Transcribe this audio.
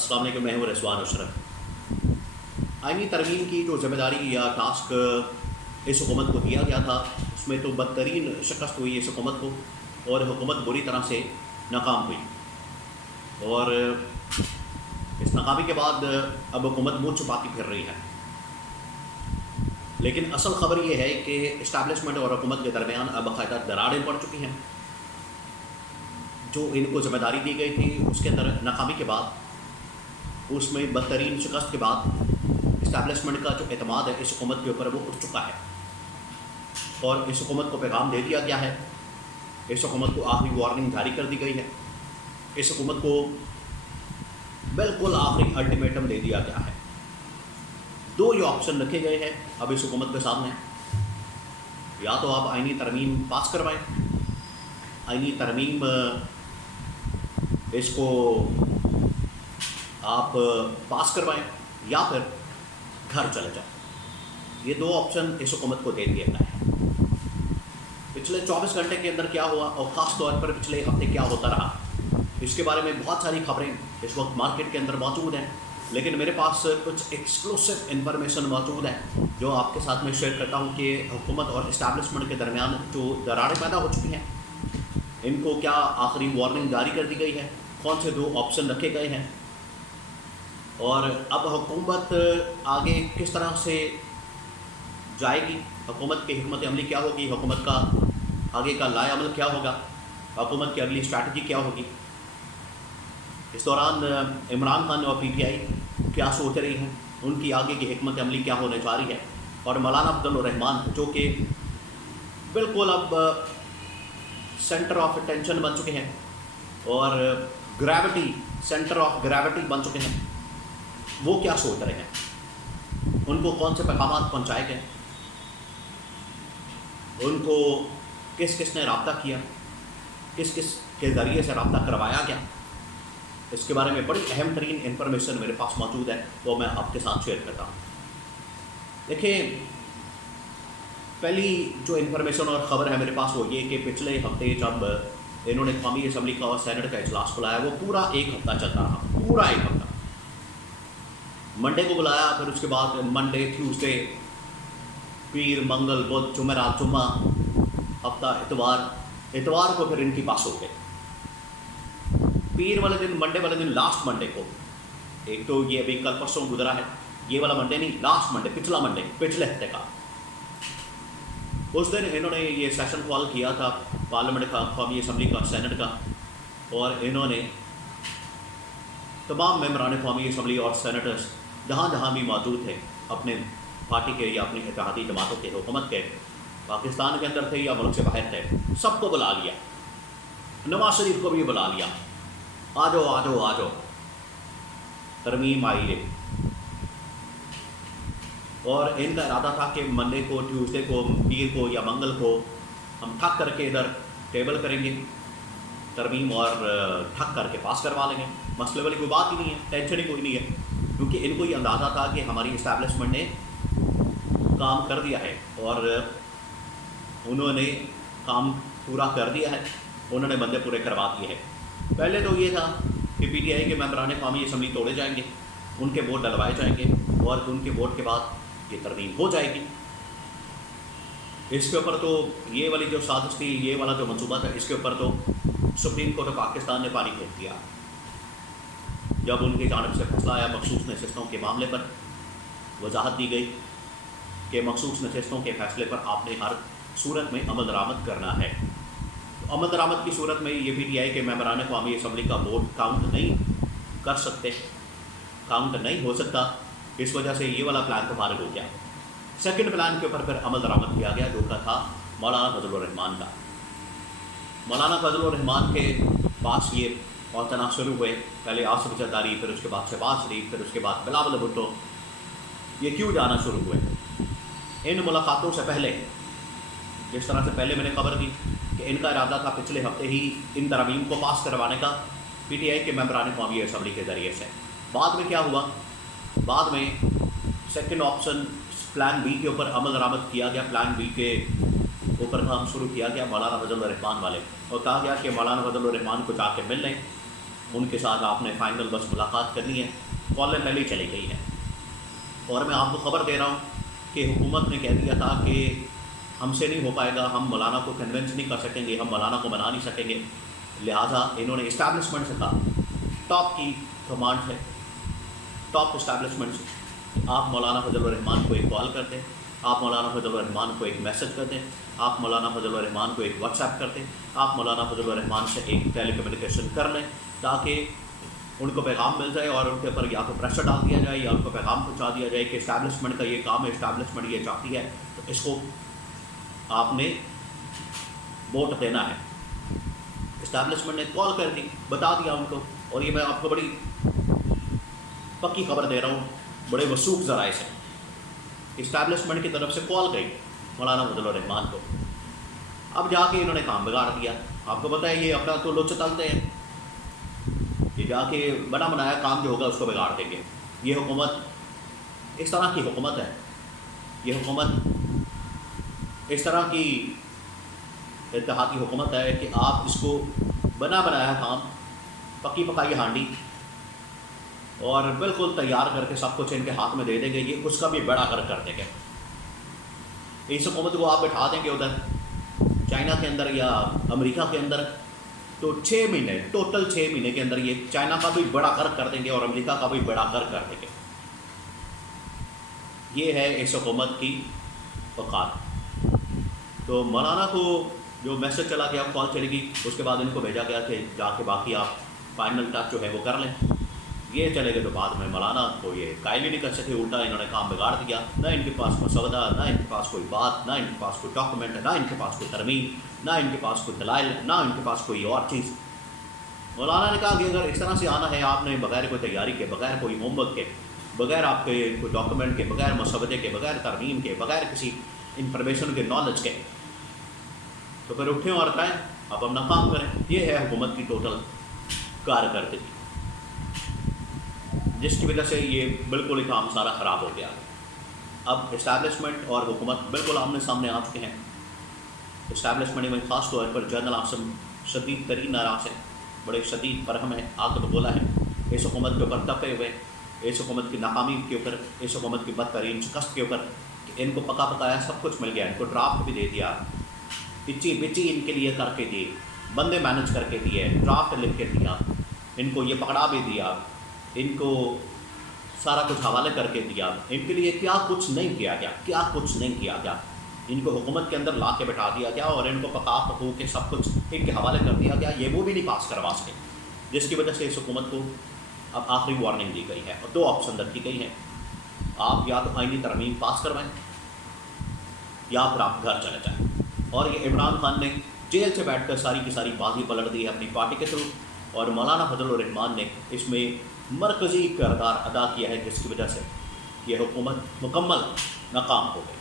السلام علیکم، میں ہوں رضوان اشرف۔ آئینی ترمیم کی جو ذمہ داری یا ٹاسک اس حکومت کو دیا گیا تھا، اس میں تو بدترین شکست ہوئی اس حکومت کو، اور حکومت بری طرح سے ناکام ہوئی۔ اور اس ناکامی کے بعد اب حکومت منہ چھپاتی پھر رہی ہے۔ لیکن اصل خبر یہ ہے کہ اسٹیبلشمنٹ اور حکومت کے درمیان اب باقاعدہ دراڑیں پڑ چکی ہیں۔ جو ان کو ذمہ داری دی گئی تھی اس کے اندر ناکامی کے بعد، اس میں بدترین شکست کے بعد، اسٹیبلشمنٹ کا جو اعتماد ہے اس حکومت کے اوپر وہ اٹھ چکا ہے، اور اس حکومت کو پیغام دے دیا گیا ہے، اس حکومت کو آخری وارننگ جاری کر دی گئی ہے، اس حکومت کو بالکل آخری الٹیمیٹم دے دیا گیا ہے۔ دو یہ آپشن رکھے گئے ہیں اب اس حکومت کے سامنے، یا تو آپ آئینی ترمیم پاس کروائیں، آئینی ترمیم اس کو آپ پاس کروائیں، یا پھر گھر چلے جائیں۔ یہ دو آپشن اس حکومت کو دے دیا گیا ہے۔ پچھلے 24 گھنٹے کے اندر کیا ہوا، اور خاص طور پر پچھلے ہفتے کیا ہوتا رہا، اس کے بارے میں بہت ساری خبریں اس وقت مارکیٹ کے اندر موجود ہیں، لیکن میرے پاس کچھ ایکسکلوسیو انفارمیشن موجود ہے جو آپ کے ساتھ میں شیئر کرتا ہوں کہ حکومت اور اسٹیبلشمنٹ کے درمیان جو دراڑیں پیدا ہو چکی ہیں، ان کو کیا آخری وارننگ جاری کر دی گئی ہے، کون سے دو آپشن رکھے گئے ہیں، اور اب حکومت آگے کس طرح سے جائے گی، حکومت کی حکمت عملی کیا ہوگی، حکومت کا آگے کا لائے عمل کیا ہوگا، حکومت کی اگلی اسٹریٹجی کیا ہوگی۔ اس دوران عمران خان اور پی ٹی آئی کیا سوچ رہی ہیں، ان کی آگے کی حکمت عملی کیا ہونے جا رہی ہے، اور مولانا فضل الرحمان جو کہ بالکل اب سینٹر آف اٹینشن بن چکے ہیں اور گریوٹی، سینٹر آف گریوٹی بن چکے ہیں، وہ کیا سوچ رہے ہیں، ان کو کون سے پیغامات پہنچائے گئے، ان کو کس کس نے رابطہ کیا، کس کس کے ذریعے سے رابطہ کروایا گیا، اس کے بارے میں بڑی اہم ترین انفارمیشن میرے پاس موجود ہے، وہ میں آپ کے ساتھ شیئر کرتا ہوں۔ دیکھیں، پہلی جو انفارمیشن اور خبر ہے میرے پاس وہ یہ کہ پچھلے ہفتے جب انہوں نے قومی اسمبلی کا اور سینٹ کا اجلاس بلایا، وہ پورا ایک ہفتہ چلتا رہا، پورا ایک ہفتہ۔ منڈے کو بلایا، پھر اس کے بعد منڈے، ٹیوزڈے، پیر، منگل، بدھ، جمعرات، جمعہ، ہفتہ اتوار کو پھر ان کی پاس ہو گئے۔ پیر والے دن، منڈے والے دن، لاسٹ منڈے کو، ایک تو یہ ابھی کل پرسوں گزرا ہے، یہ والا منڈے نہیں، لاسٹ منڈے، پچھلا منڈے، پچھلے ہفتے کا، اس دن انہوں نے یہ سیشن کال کیا تھا پارلیمنٹ کا، قومی اسمبلی کا، سینٹ کا، اور انہوں نے تمام ممبران قومی اسمبلی اور سینیٹرز جہاں جہاں بھی موجود تھے، اپنے پارٹی کے یا اپنی اتحادی جماعتوں کے، حکومت کے، پاکستان کے اندر تھے یا ملک سے باہر تھے، سب کو بلا لیا، نواز شریف کو بھی بلا لیا، آ جاؤ آ جاؤ آ جاؤ، ترمیم آئیے۔ اور ان کا ارادہ تھا کہ منڈے کو، ٹیوزڈے کو، پیر کو یا منگل کو ہم ٹھک کر کے ادھر ٹیبل کریں گے ترمیم، اور ٹھک کر کے پاس کروا لیں گے، مسئلے والی کوئی بات ہی نہیں ہے، ٹینشن ہی کوئی نہیں ہے، کیونکہ ان کو یہ اندازہ تھا کہ ہماری اسٹیبلشمنٹ نے کام کر دیا ہے، اور انہوں نے کام پورا کر دیا ہے، انہوں نے بندے پورے کروا دیے ہیں۔ پہلے تو یہ تھا کہ پی ٹی آئی کے ممبران قومی اسمبلی توڑے جائیں گے، ان کے ووٹ ڈلوائے جائیں گے، اور ان کے ووٹ کے بعد یہ ترمیم ہو جائے گی۔ اس کے اوپر تو یہ والی جو سازش تھی، یہ والا جو منصوبہ تھا، اس کے اوپر تو سپریم کورٹ آف پاکستان نے پانی پھینک دیا جب ان کی جانب سے فیصلہ آیا مخصوص نشستوں کے معاملے پر۔ وضاحت دی گئی کہ مخصوص نشستوں کے فیصلے پر آپ نے ہر صورت میں عمل درآمد کرنا ہے۔ عمل درآمد کی صورت میں یہ پی ٹی آئی کے ممبران قومی اسمبلی کا ووٹ کاؤنٹ نہیں کر سکتے، کاؤنٹ نہیں ہو سکتا، اس وجہ سے یہ والا پلان تو فارغ ہو گیا۔ سیکنڈ پلان کے اوپر پھر عمل درآمد کیا گیا، جو کا تھا مولانا فضل الرحمان کا۔ مولانا فضل الرحمان کے پاس یہ پہنچنا شروع ہوئے، پہلے آصف زرداری، پھر اس کے بعد شہباز شریف، پھر اس کے بعد بلاول بھٹو، یہ کیوں جانا شروع ہوئے؟ ان ملاقاتوں سے پہلے، جس طرح سے پہلے میں نے خبر دی کہ ان کا ارادہ تھا پچھلے ہفتے ہی ان ترامیم کو پاس کروانے کا پی ٹی آئی کے ممبران قومی اسمبلی کے ذریعے سے۔ بعد میں کیا ہوا؟ بعد میں سیکنڈ آپشن پلان بی کے اوپر عمل درآمد کیا گیا، پلان بی کے اوپر کام شروع کیا گیا مولانا فضل الرحمان والے، اور کہا گیا کہ مولانا فضل الرحمان کو جا کے مل لیں، ان کے ساتھ آپ نے فائنل بس ملاقات کرنی ہے، کالیں پہلے ہی چلی گئی ہیں۔ اور میں آپ کو خبر دے رہا ہوں کہ حکومت نے کہہ دیا تھا کہ ہم سے نہیں ہو پائے گا، ہم مولانا کو کنونس نہیں کر سکیں گے، ہم مولانا کو منا نہیں سکیں گے، لہٰذا انہوں نے اسٹیبلشمنٹ سے کہا، ٹاپ کی کمانڈ ہے، ٹاپ اسٹیبلشمنٹ سے، آپ مولانا فضل الرحمان کو ایک کال کر دیں، آپ مولانا فضل الرحمان کو ایک میسج کر دیں، آپ مولانا فضل الرحمان کو ایک واٹس ایپ کر دیں، آپ مولانا فضل الرحمان سے ایک ٹیلی کمیونیکیشن کر لیں، تاکہ ان کو پیغام مل جائے اور ان کے اوپر یا تو پریشر ڈال دیا جائے یا ان کو پیغام پہنچا دیا جائے کہ اسٹیبلشمنٹ کا یہ کام ہے، اسٹیبلشمنٹ یہ چاہتی ہے، تو اس کو آپ نے ووٹ دینا ہے۔ اسٹیبلشمنٹ نے کال کر دی، بتا دیا ان کو، اور یہ میں آپ کو بڑی پکی خبر دے رہا ہوں بڑے وثوق ذرائع سے، اسٹیبلشمنٹ کی طرف سے کال گئی مولانا فضل الرحمان کو۔ اب جا کے انہوں نے کام بگاڑ دیا، آپ کو پتہ ہے یہ اپنا تو لوچ تلتے ہیں، یہ جا کے بنا بنایا کام جو ہوگا اس کو بگاڑ دیں گے۔ یہ حکومت اس طرح کی حکومت ہے، یہ حکومت اس طرح کی اتحادی حکومت ہے کہ آپ اس کو بنا بنایا کام، پکی پکائی ہانڈی اور بالکل تیار کر کے سب کچھ ان کے ہاتھ میں دے دیں گے، یہ اس کا بھی بڑا کر دیں گے۔ اس حکومت کو آپ بٹھا دیں گے ادھر چائنا کے اندر یا امریکہ کے اندر، تو 6 مہینے ٹوٹل 6 مہینے کے اندر یہ چائنا کا بھی بڑا کر دیں گے اور امریکہ کا بھی بڑا کر دیں گے۔ یہ ہے اس حکومت کی اوقات۔ تو مولانا کو جو میسج چلا گیا، کال چلے گی، اس کے بعد ان کو بھیجا گیا کہ جا کے باقی آپ فائنل ٹچ جو ہے وہ کر لیں۔ یہ چلے گئے تو بعد میں مولانا کو یہ قائل ہی نہیں کر سکے، الٹا انہوں نے کام بگاڑ دیا، نہ ان کے پاس مسودہ، نہ ان کے پاس کوئی بات، نہ ان کے پاس کوئی ڈاکومنٹ، نہ ان کے پاس کوئی ترمیم، نہ ان کے پاس کوئی دلائل، نہ ان کے پاس کوئی اور چیز۔ مولانا نے کہا کہ اگر اس طرح سے آنا ہے آپ نے بغیر کوئی تیاری کے، بغیر کوئی ہوم ورک کے، بغیر آپ کے کوئی ڈاکومنٹ کے، بغیر مسودے کے، بغیر ترمیم کے، بغیر کسی انفارمیشن کے، نالج کے، تو پھر اٹھیں اور بتائیں آپ اپنا کام کریں۔ یہ ہے حکومت کی ٹوٹل کارکردگی، جس کی وجہ سے یہ بالکل ہی کام سارا خراب ہو گیا۔ اب اسٹیبلشمنٹ اور حکومت بالکل آمنے سامنے آ چکے ہیں۔ اسٹیبلشمنٹ میں خاص طور پر جنرل عاصم شدید ترین ناراض ہیں، بڑے شدید برہم ہیں، آگ بگولا ہے اس حکومت کے اوپر تپے ہوئے، اس حکومت کی ناکامی کے اوپر، اس حکومت کی بدترین شکست کے اوپر، کہ ان کو پکا پکایا سب کچھ مل گیا، ان کو ڈرافٹ بھی دے دیا، پچی بچی ان کے لیے کر کے دیے، بندے مینج کر کے دیے، ڈرافٹ لکھ کے دیا، ان کو یہ پکڑا بھی دیا، ان کو سارا کچھ حوالے کر کے دیا، ان کے لیے کیا کچھ نہیں کیا گیا، کیا کچھ نہیں کیا گیا، ان کو حکومت کے اندر لا کے بٹھا دیا گیا اور ان کو پکا پکو کے سب کچھ ان کے حوالے کر دیا گیا، یہ وہ بھی نہیں پاس کروا سکے، جس کی وجہ سے اس حکومت کو اب آخری وارننگ دی گئی ہے اور 2 آپشن رکھی گئی ہیں، آپ یا تو آئینی ترمیم پاس کروائیں یا پھر آپ گھر چلے جائیں۔ اور یہ عمران خان نے جیل سے بیٹھ کر ساری کی ساری بازی پلٹ دی ہے اپنی پارٹی کے تھرو، اور مولانا فضل الرحمان نے اس میں مرکزی کردار ادا کیا ہے، جس کی وجہ سے یہ حکومت مکمل ناکام ہو گئی۔